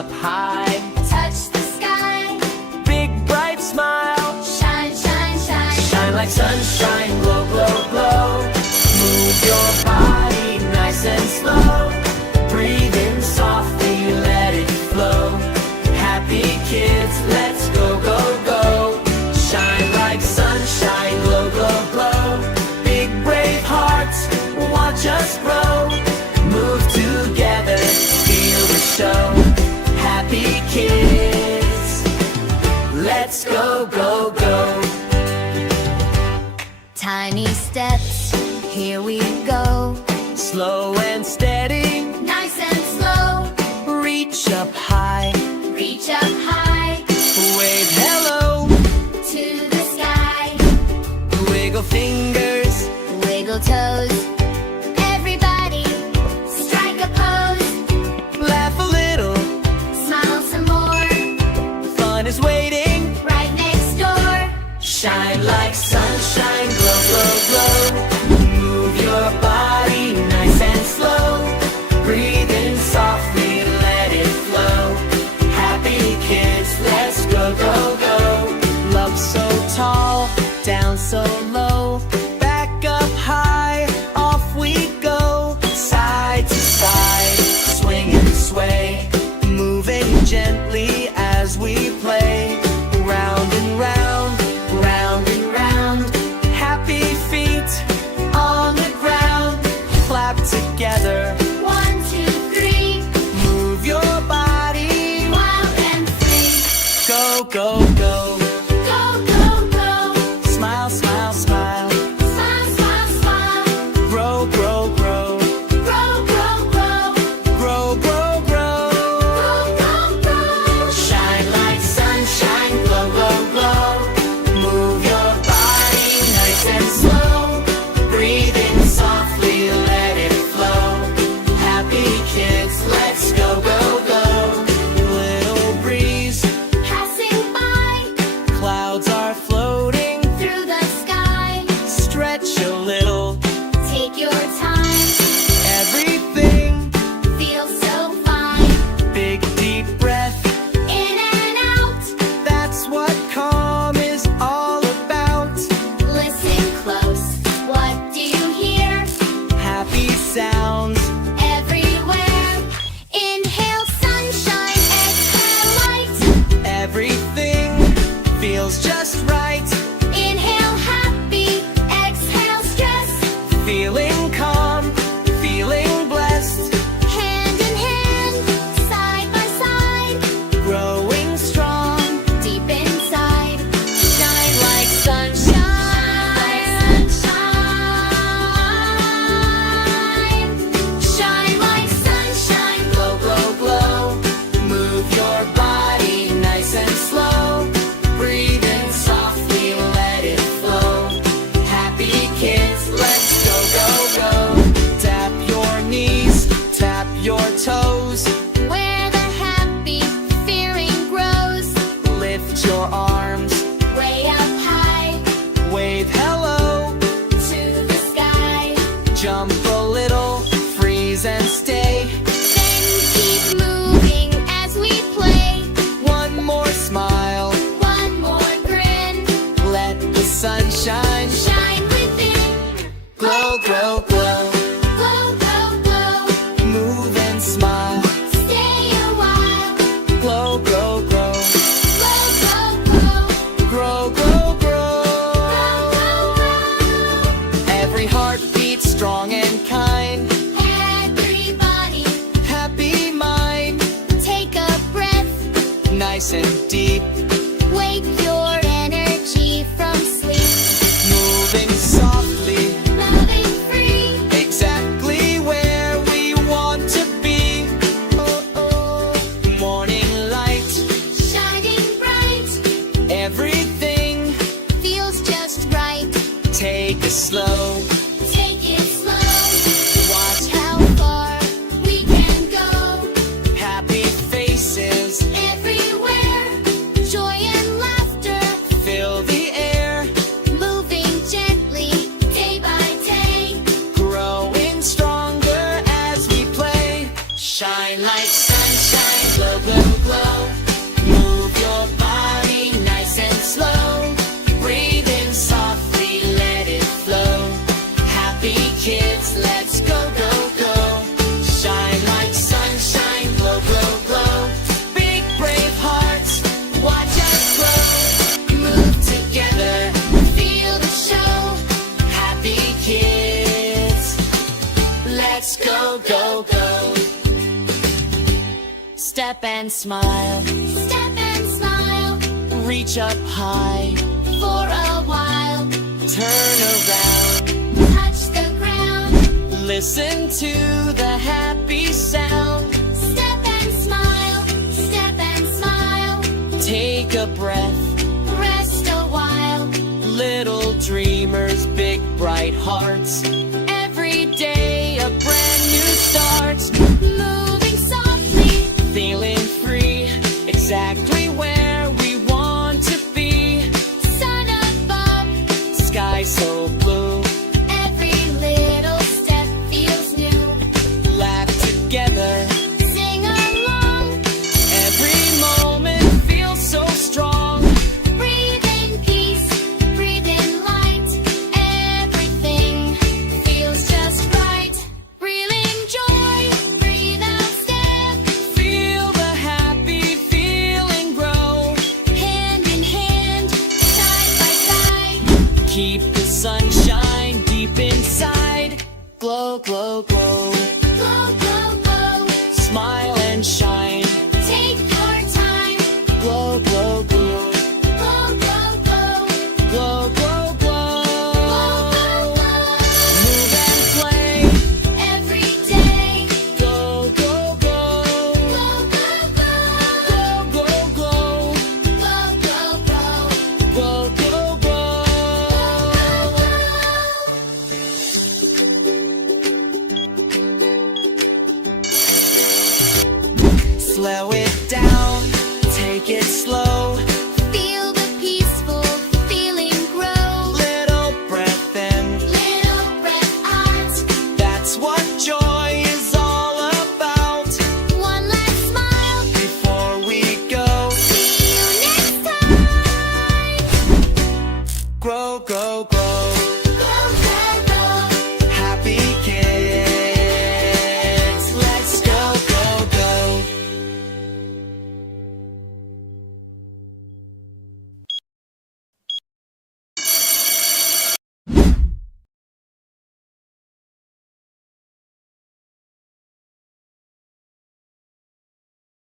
up high. Touch the sky. Big bright smile. Shine, shine, shine. Shine like sunshine, glow, glow, glow. Move your body nice and slow. Breathe in softly, let it flow. Happy kids, let's go, go, go. Shine like sunshine, glow, glow, glow. Big brave hearts, watch us grow. Move together, feel the show. Happy kids, let's go, go, go. Tiny steps, here we go. Slow and steady, Nice and slow. reach up high. Reach up high Wave hello, to the sky. wiggle fingers. Wiggle toes. Everybody, strike a pose. Laugh a little, Smile some more. fun is waiting. Right next door. Shine like sunshine, glow, glow, glow. Move your body nice and slow. Breathe in softly, let it flow. Happy kids, let's go, go, go. Love so tall, down so low. Back up high, off we go. Side to side, swing and sway. Moving gently as we play. Round and round, round and round. Happy feet on the ground. Clap together, 1, 2, 3. move your body. Wild and free. Go, go, go. Go, go, go. Smile, smile, smile. Smile, smile, smile. Grow, grow, grow. Grow, grow, grow. Grow, grow, grow. Grow, grow, grow. Shine like sunshine, glow, glow, glow. Move your body nice and slow. Breathe in softly, let it flow. Happy kids, let's go, go, go. Little breeze, Passing by clouds are floating. through the sky. Stretch a little, Take your time. everything. Feels so fine. Big deep breath, In and out. that's what calm is all about. Listen close. What do you hear? Happy sounds, Everywhere. Inhale sunshine. Exhale light. everything feels just right. Inhale happy. Exhale stress. Feeling calm, feeling blessed. Hand in hand. Side by side. Growing strong, Deep inside. Shine like sunshine. Shine like sunshine. glow, glow, glow. Move your body nice and slow. Breathe in softly, let it flow. Happy kids, let's go, go, go. Tap your knees, tap your toes. Where the happy feeling grows. Lift your arms, Way up high wave hello. to the sky. Jump a little, freeze and stay. Then keep moving as we play. One more smile, One more grin. let the sunshine Shine within. glow, glow, glow. Glow, glow, glow. Move and smile, Stay a while. glow, glow, glow. Glow, glow, glow. Grow, grow, grow. Glow, glow, glow. Every heartbeat strong and kind. Everybody, Happy mind, take a breath. nice and deep. Wake your energy from sleep. Moving softly, Moving free. exactly where we want to be. Oh, oh. Morning light, Shining bright. everything Feels just right. take it slow. Take it slow. Watch How far we can go. happy faces, Everywhere. Shine like sunshine, glow, glow, glow. Move your body nice and slow. Breathe in softly, let it flow. Happy kids, let's go, go, go. Shine like sunshine, glow, glow, glow. Big brave hearts, watch us grow. Move together, Feel the show. happy kids. Let's go, go, go. Step and smile, Step and smile. reach up high, For a while. turn around, Touch the ground. listen to the happy sound. Step and smile. Step and smile. Take a breath, Rest a while. little dreamers, big bright hearts. Every day a brand new start. Moving softly. Feeling free, exactly where we want to be. Sun above. Sky so blue, Every little step feels new. laugh together. Sing along. Every moment feels so strong. Breathe in peace. Breathe in light. Everything feels just right. Real joy. Breathe out step. Feel the happy feeling grow. Hand in hand. Side by side. Keep the sunshine deep inside. Glow, glow, glow. Glow, glow, glow. Smile and shine. Take your time. Glow, glow, glow. Glow, glow, glow. Glow, glow, Glow, glow, glow. glow. Move and play. Every day. Glow, glow, glow. Glow, glow, glow. Glow, glow, glow. Glow, glow, glow. Glow, glow, glow. Slow it down, take it slow.